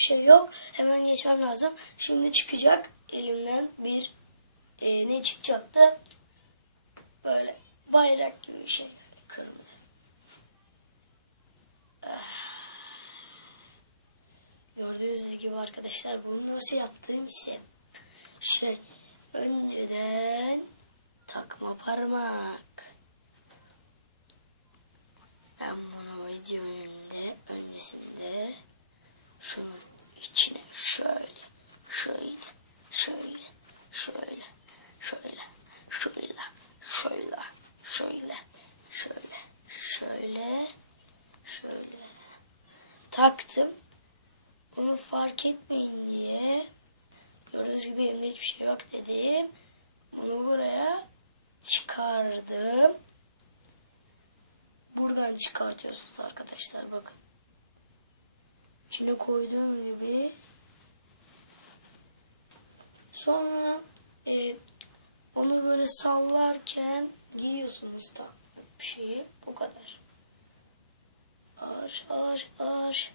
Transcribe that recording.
hiçbir şey yok. Hemen geçmem lazım. Şimdi çıkacak elimden bir e, ne çıkacaktı? Böyle bayrak gibi bir şey. Kırmızı. Ah. Gördüğünüz gibi arkadaşlar bunu nasıl yaptığım ise şey önceden takma parmak. Ben bunu video önünde öncesinde şöyle şöyle şöyle şöyle şöyle şöyle şöyle şöyle şöyle şöyle şöyle taktım. Bunu fark etmeyin diye gördüğünüz gibi elimde hiçbir şey yok dedim. Bunu buraya çıkardım. Buradan çıkartıyorsunuz arkadaşlar bakın. İçine koyduğum gibi. Sonra e, onu böyle sallarken giyiyorsunuz da bir şeyi. Bu kadar. Ar ar ar. Var.